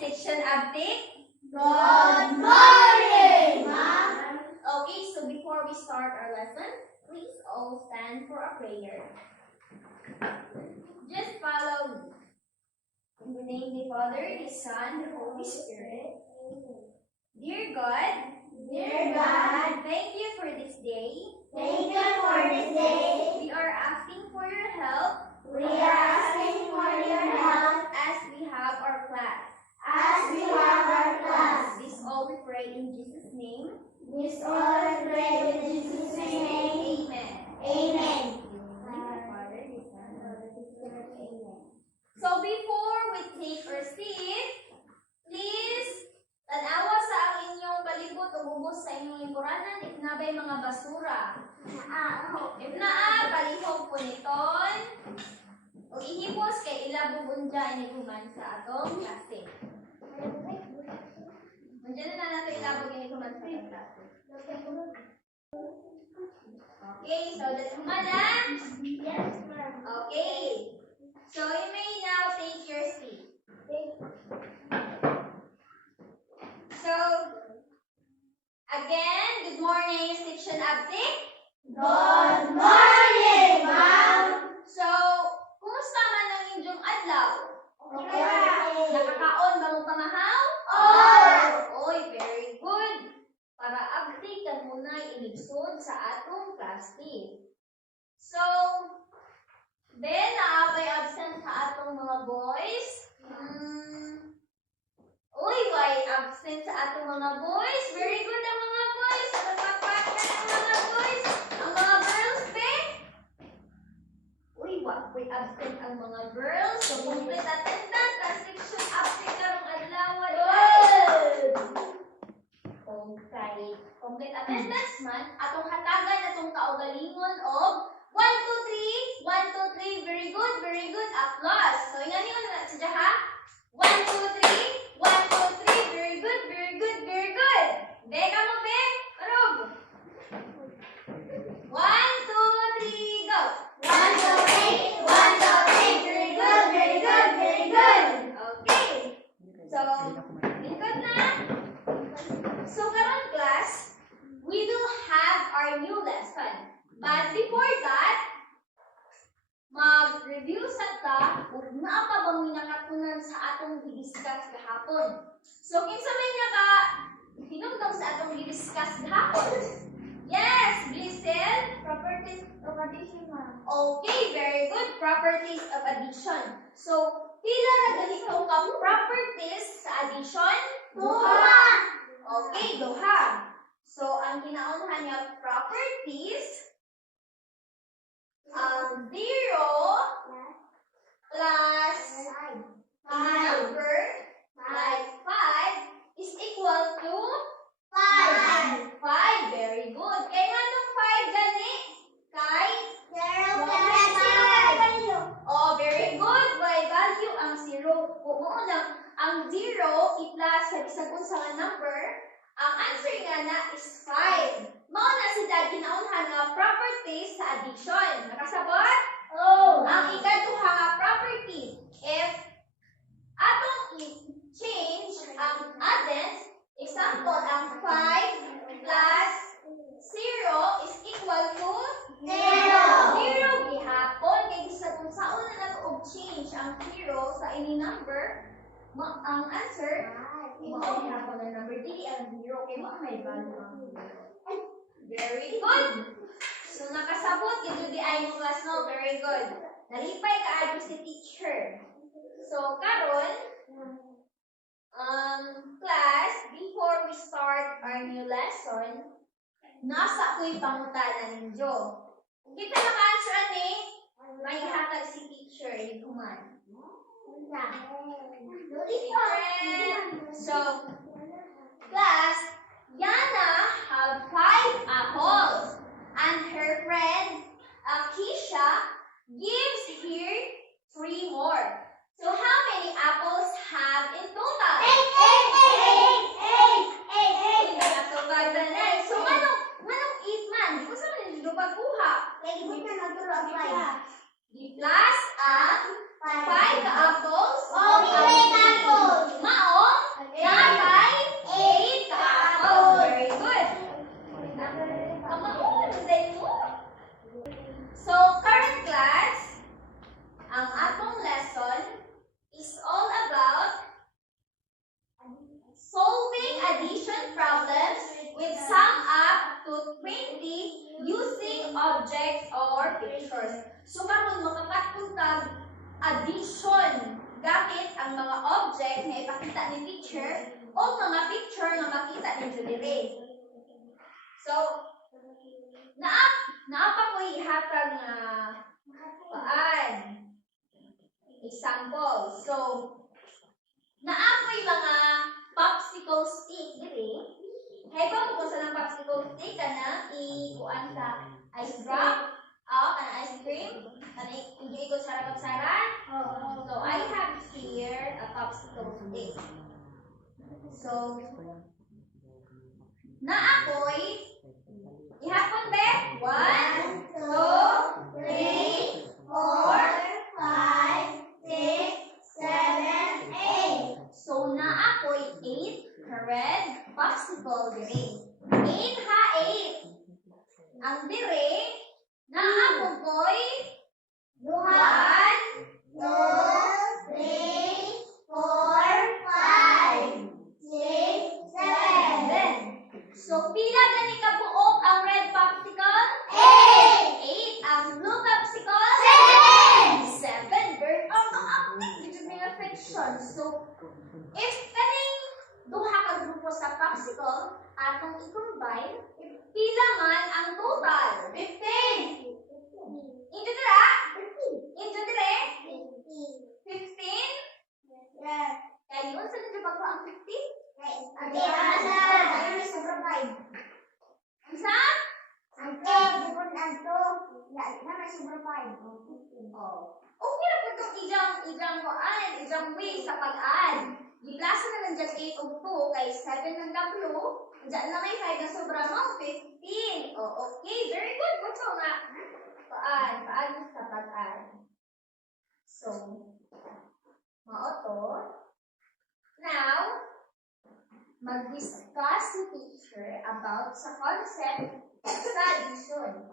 Section Update. Good morning, Ma'am. Okay, so before we start our lesson, please all stand for a prayer. Just follow me. In the name of the Father, the Son, the Holy Spirit. Dear God, thank you for this day. Thank you for this day. We are asking for your help We are asking for your help as we have our class. as we have our class. This all we pray in Jesus' name. This all I pray in Jesus' name. Amen. Amen. Father, the Son, and the Holy Spirit. Amen. So before we take our seat, please tanawa sa ang inyong palibot o bubos sa inyong lingkuranan if nabay mga basura. If naa, palihog po niton. O ihipos kay ilabog unja ni human sa atong klase. Unja na nato ilabog ni human sa atong klase. Okay, so that's human na? Yes, ma'am. Okay. So you may now take your seat. So, again, good morning, Section Update. Good morning, Ma'am. So, kumusta man ang inyong adlaw? Okay. Nakakaon ba mong pamahaw? Oo. Oy, very good. Para update ka muna inisod sa atong class team. So, then, naabay absent sa atong mga boys. Uy, why absent sa atong mga boys? Very good ang mga boys. Nagpapakpan ang mga boys. Ang mga girls, be? Uy, why absent ang mga girls? So, complete attendance. Ang section absent karong adlaw. Okay. Complete attendance man. Atong hatagan, atong kaugalingon of 1, 2, 3. 1, 2, 3. Very good, very good. Applause. So, yan yun na sa ha? 1, 2, 3. 1, 2, 3. Very good, very good, very good. Beka mo, be. Karog. 1, 2, 3, go. 1, 2, 3. 1, 2, 3. Very good, very good, very good. Okay. So, lingkod na. So, karon class, we will have our new lesson. But before that, mag-review sa ta ug naa pa bang nakatunan sa atong i-discuss gahapon. So, kinsa may hinumdum sa atong i-discuss gahapon? Yes, Glisel, properties of addition. Okay, very good. Properties of addition. So, pila ra gali ka properties sa addition? Duha. Okay, duha. So, ang kinaunhan niya properties, 0 plus number like 5 is equal to 5. Very good. Kaya nga nung 5 gani? Kay? Oh, very good. By value ang 0. Kung lang, ang 0 i-plus sa bisag unsa nga number, ang answer nga na is 5. Mao na si Dad ginaunhan nga properties sa addition. Nakasabot? Ang ikaduha nga property, if atong i-change ang addends, example, ang 5 plus 0 is equal to 0 gihapon. Kaya bisag kung saan na nato change ang 0 sa any number, ang answer, mao gihapon ang number, dili ang 0. Kaya mo may value ang 0. Very good. So, nakasabot, ito di ay mo class, no? Very good. Nalipay ka ayo si teacher. So, karon, class, before we start our new lesson, nasa ko'y pangutanan ninyo. Kita naka-answer ani, may hatag si teacher, yung kuman. So, class, Yana have 5 apples, and her friend Keisha gives here 3 more. So how many apples have in total? 8. So manong 8 man, di ko sa man nyo pagkuha. Di plus ang 5 ka apples. Mao with sum up to 20 using objects or pictures. So karon makakat tag addition gamit ang mga object na ipakita ni teacher o mga picture na makita ninyo diri. So naapa ko ihatag nga paan example. So naapoy mga popsicle stick diri. Heba po sa ng popsicle stick kana ikuan sa ice drop, kana ice cream, kana enjoy ko sa pagsaran. So I have here a popsicle stick. So naapoy ihapon be 1, 2, 3, 4, 5, 6, 7, 8. So naapoy 8 red popsicle diri. 8 ha 8. Ang diri naapon koy 1, 2, 3, 4, 5, 6, 7. So pila gani ka buok ang red popsicle? 8. 8. Ang blue popsicle? 7. 7. Very active dito mga friction. So if kaning duha ka grupo sa popsicle atong i-combine, pila man ang total? 15. Into dira? 15. Into dire? 15. Kaya yun, saan nyo pagka ang 15? Ang sa? Okay na po itong ijang way sa pag-add. Giplasa na lang dyan 8 og 2 kay 7 ng W. Diyan na may 5 na sobra mo, 15. Okay, very good. Ito nga. Paan sa pag-add. So, maoto. Now, mag-discuss si teacher about sa concept sa addition.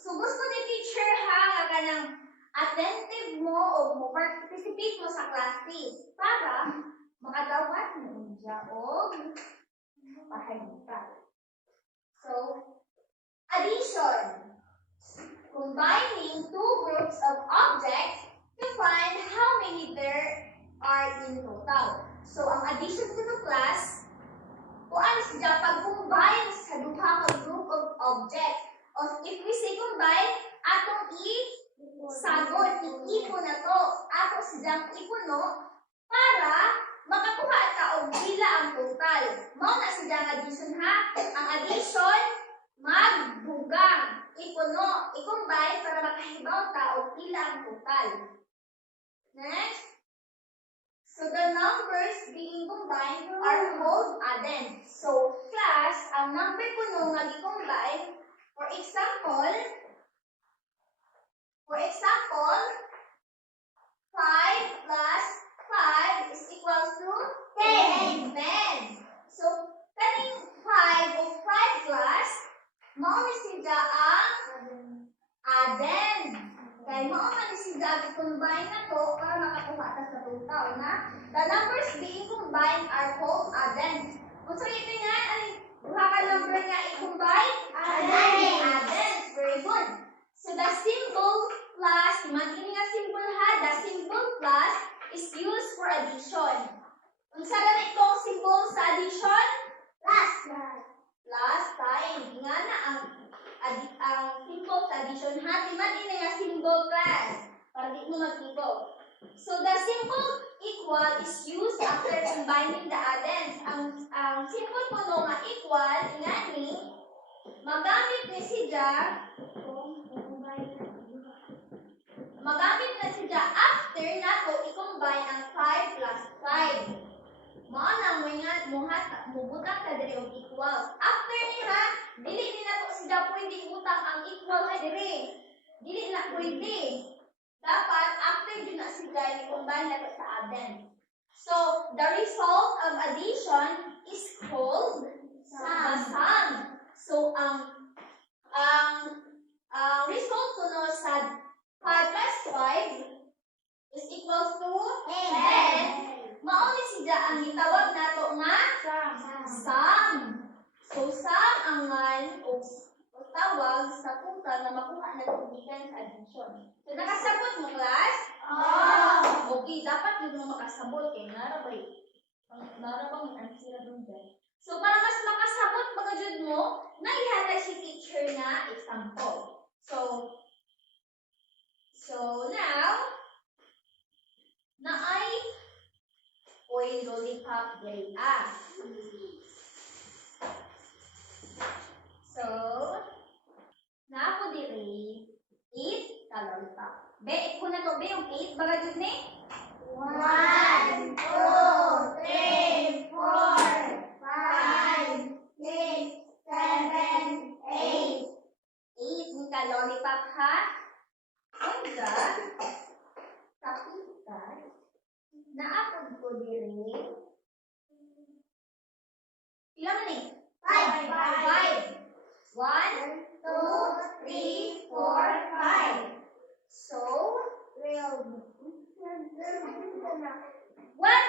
So, gusto ni teacher ha, nga kanang attentive mo o mo participate mo sa klase para makadawat mo siya o pahalitan. So, addition. Combining two groups of objects to find how many there are in total. So, ang addition to the class, kung ano siya pag-combine sa duha ka group of objects. O if we say combine, atong i-sagot, i-ipon na to. Atong siya ipuno para makakuha ka og pila ang total. Mao na siya ang addition ha. Ang addition, magbugang. Ipuno, i-combine para makahibaw ka og pila ang total. Next. So the numbers being combined are called addends. So class, ang number kuno nga gi-combine, for example, 5 plus 5 is equals to 10. 10. So kaning 5 o 5 plus, mao ni siya ang addend. Kaya mao man ni siya gi-combine na to para makakuha ta sa total na the numbers being combined are called addends. Kung sa ito nga, duha ka number nga i-combine? Addends. Very good. So the symbol plus, imagine nga symbol ha, the symbol plus is used for addition. Kung sa ganito itong symbol sa addition? Plus sign. Nga na ang symbol sa addition ha, imagine nga symbol plus para di mo mag-ibo. So the symbol equal is used after combining the addends. Ang symbol po no nga equal, ingani, magamit na siya after na to i-combine ang 5 plus 5. Mao na mo nga mubutak ka diri og equal. After niya, dili ni na to siya pwede butak ang equal ha diri. Dili na pwede. Dapat after din na siya i-combine na to sa addend. So the result of addition is called sum. So ang result kuno sa 5 plus 5 is equals to 10. Mao ni siya ang gitawag nato nga sum. So, saan ang man o tawag sa total na makuha na tugikan sa addition? So, nakasabot mo, class? Okay, dapat yun mo makasabot eh. Narabang answer na dun dyan. So, para mas makasabot mga jud mo, naihata si teacher na example. So now, na ay oil lollipop grade A. So, na ako diri 8 ka lollipop. Be, iko na to, be, yung 8 baga jud ni? 1, 2, 3, 4, 5, 6, 7, 8. 8 ni ka lollipop ha? Unsa? Kapitan. Naapod ko diri. Pila man ni? 5. 5. 1, 2, 3, 4, 5. So, what?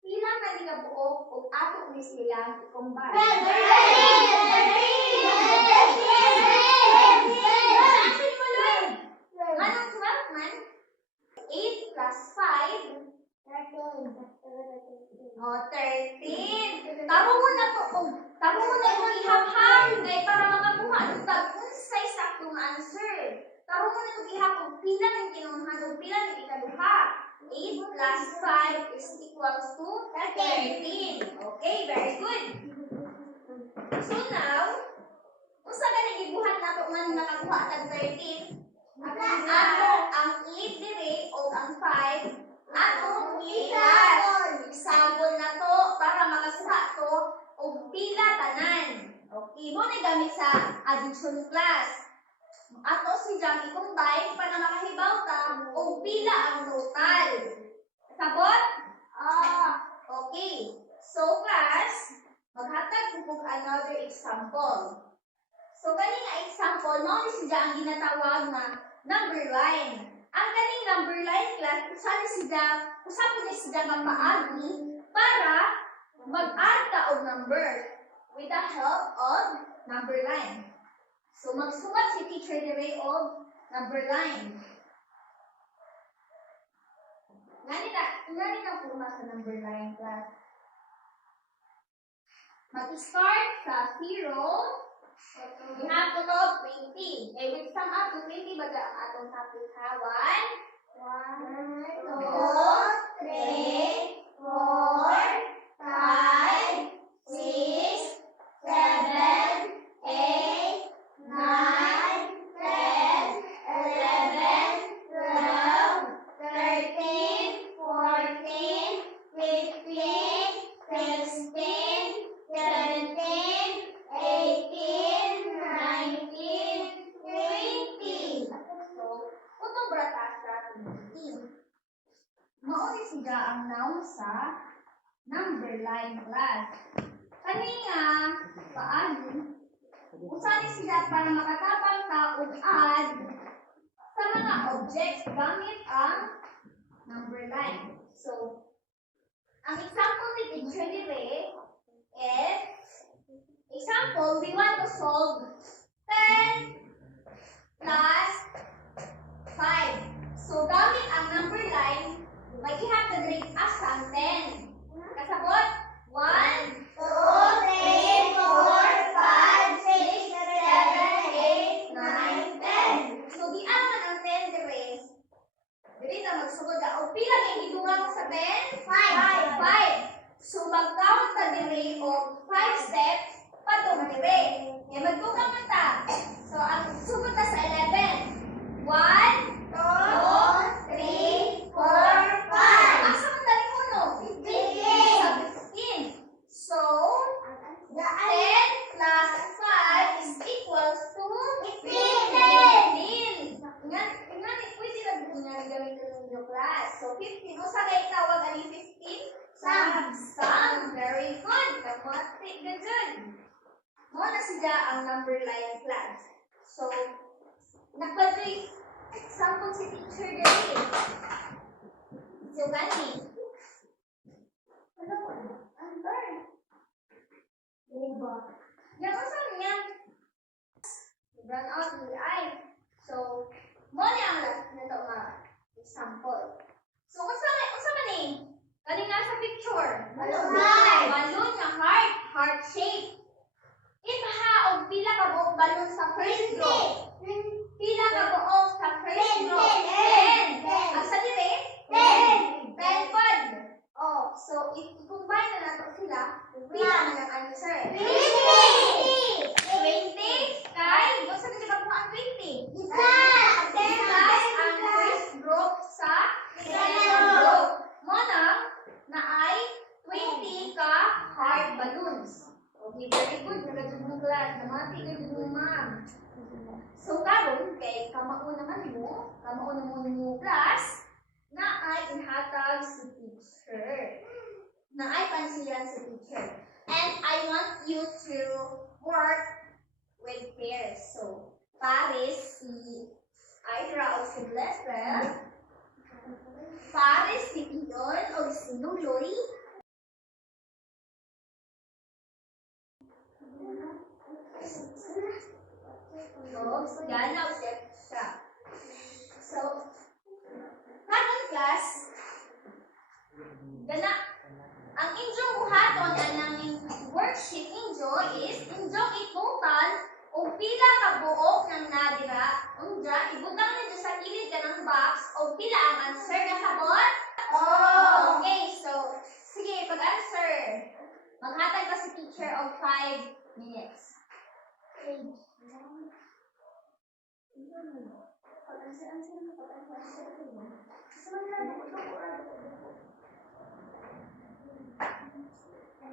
Pila man ni ka buok o ato ni silang i-combine? Saan mo lang? Anong 12 man? 8 plus 5. Oh, 13. Tabo mo na to. Tabo mo na to ihap-hap. Kaya para makakuha ng unsay saktong answer. Tabo mo na to ihap kung pila ng kinuhan o pila ng ikaduha. 8 plus 5 is equals to 13. Okay, very good. So now, kung sa ganang ibuhat na to nga nakakuha ng 13, ato ang 8 dire o ang 5 atong isagol na to para makakuha to og pila tanan. Okay, mo na gamit sa addition class. Ato silang i-combine para makahibaw ta og pila ang total. Sabot? Okay. So class, maghatag ko another example. So kaning nga example, mao ni siya ang ginatawag na number line. Ang kaning number line class, usapan ni siya nga paagi para mag-add ka og number with the help of number line. So magsulat si teacher dire og number line. Ngani na puma sa number line class. Mag-start sa 0. We have to log 20. Okay, with sum up to 20 baga ang atong topic ha. 1, 2, 3, 4, 5, 6, 7, 8, 9, 10, 11, 12, 13, 14, 15, 16, 17, 18, 19, 20. So, utong bratas sa 20. Mauni siya ang noun sa number line class. Kanina, paano? Usani sila para makatapang ka og add sa mga objects gamit ang number line. So, ang example ni teacher dire is, example, we want to solve 10 plus 5. So, gamit ang number line, mag-ihap ka dire asa ang 10. Kasabot? 1, 2, 3, 4, 5, 6, 7, 8, 9, 10. So, di aman ang 10 dire. Dili na magsugod ka. O pila kay gidungan mo sa 10? 5. So, mag-count ka dire o 5 steps patong dire. E magtukang man ta. So, ang sugod ta sa 11. 1, 2, 3, 4, 5. Asa man dali uno? 15. Sa 15. So, 10 plus 5 is equals to 15. Ingani, pwede na gamitin ninyo class. So, 15. O sa kay tawag ani 15? Sum. Very good. Kamatik na dyan. Mo na siya ang number line class. So, nagpa-trace example si teacher dali. So, gani. Ano po? Ang bird. Diba? Yan, unsa man yan? Run out the eye. So, mo ni ang last na to nga example. So, unsa man ni? Kani nga sa picture. Balloon. Balloon nga heart, heart shape. Ipaha og pila ka buok balloon sa first row. Pila ka buok sa first row. 10. Ang sa dire? 10 pod. Oh, so i-combine na nato sila. Pila man ang answer. 20 kay mo sa di ba ko ang 20? Plus ang first group sa second group. Mo na ay 20 ka heart balloons. Okay, very good. Nagajud mo class. Namati ka jud mo ma'am. So karon kay kamao naman mo class na ay inhatag si teacher. Na ay pansiyan si teacher. And I want you to work with pairs. So, Paris si Ira o si Blessed. Paris si Ion o si Nuloy. So, Yana o siya. So, karon class, gana, ang inyong buhaton anang worksheet inyo is inyong i-total o pila ka buok ng nadira. Undra, ibutang ninyo sa kilid ka ng box o pila ang answer na sabot. Okay, so, sige, pag-answer. Maghatag ka si teacher of 5 minutes.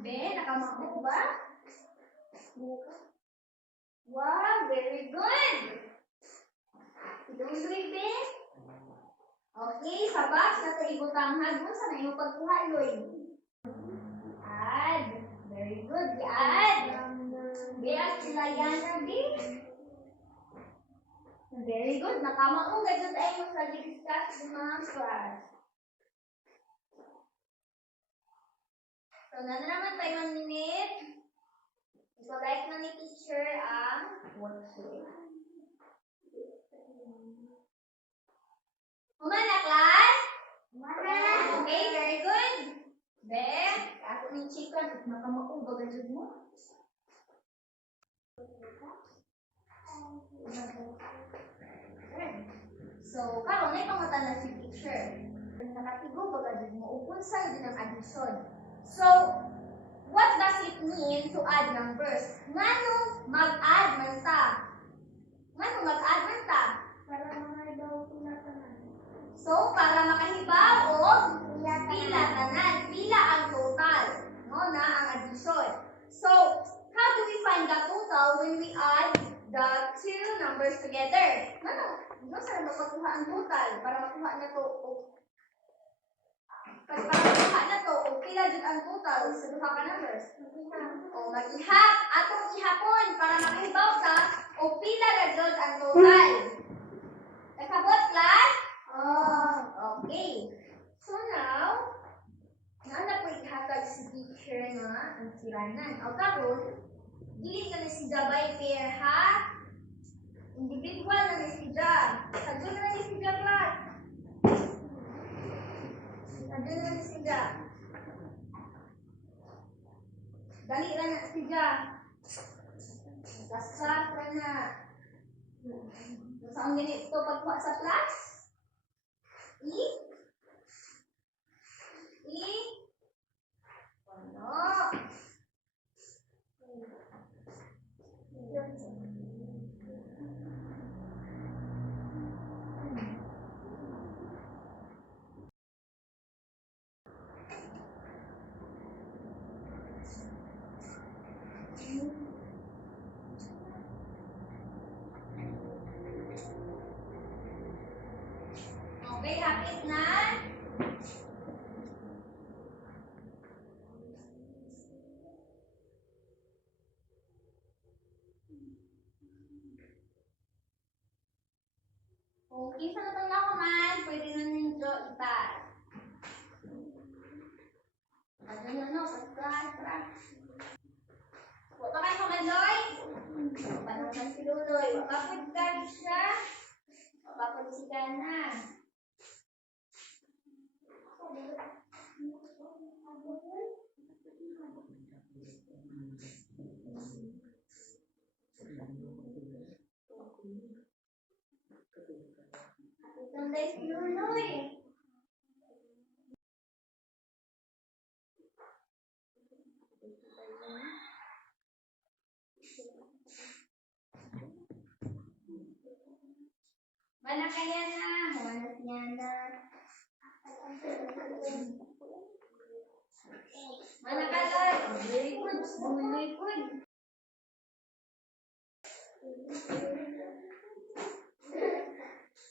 Ben, nakamaho ba? Wow, very good! Iluloy, Ben. Okay, sa box na ito ibutanghan mo sa na yung pagkuha, Loy. Add. Very good. I-add. Add sila yan, Ben. Very good. Nakamaong gadot ay mo sa discuss ng mga class. So, na naman tayo 1 minute. I-collect na ni teacher ang worksheet. Humana, class? Okay, very good. Then, ako ni chicken, nakamaong gadot mo. So, karon may pangutana na si teacher. Nakatigo baga din mo ug unsa din ang addition. So, what does it mean to add numbers? Ngano mag-add man ta? Ngano mag-add man ta? So, para makahibaw og pila tanan, pila ang total, no na ang addition. So, how do we find the total when we add the two numbers together? No, sir, makuha ang total para makuha na to. Para makuha na to, pila jud ang total sa duha ka numbers. O mag-ihap, atong ihapon para makahibaw ta o pila ra jud ang total. Nakabot class? Okay. So now, naana po ihatag si teacher nga ang siranan. O karon, dili ka na si Jabay pair ha? Individual na ni si Jab. Sadyo na ni si Jab class. Sadyo na ni si Jab. Dali na na si Jab. Kasas na na. Saan ganito pagkuha sa class? Ano? Okay, hapit na. Okay, sa natang nakuman, pwede na ninyo itas. Ano, tara. Huwag pa kayo kumandoy. siya. Papakunsikan na. Itong guys, Luloy. Mana kaya na, manas niya na. Mana kalay? Very good, very good.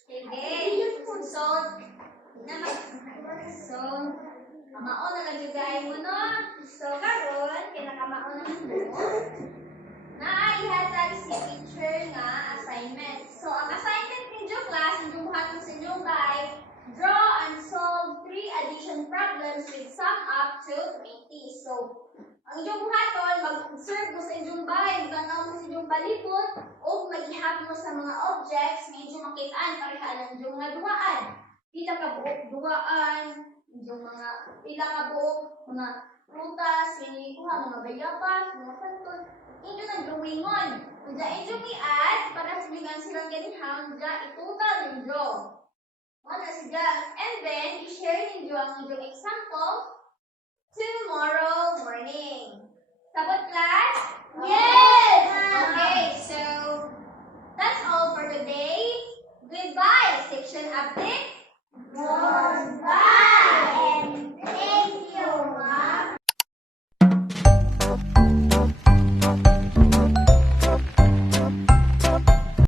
Sige, so, kamaon na nagigay mo no. So, karon kinakamaon naman mo. Naihatag si teacher nga assignment. So, ang assignment ninyo class, inyong buhaton sa inyong by draw and solve 3 addition problems with sum up to 20. So, ang inyong buhaton, mag-observe mo sa inyong by, maganaw mo sa inyong palibot, o mag-ihap mo sa mga objects na inyong makitaan, pareha ng inyong mga duwaan. Pila ka buok duwaan, inyong mga pila ka buok, mga prutas, sinikuha, mga bayabas, mga kanton, inyo nang drawingon. Kung dyan inyong i-add, para sumigan silang ganihang, dyan itotal ninyo. Ano siya? And then, i-share ninyo ang inyong example tomorrow morning. Sabot class?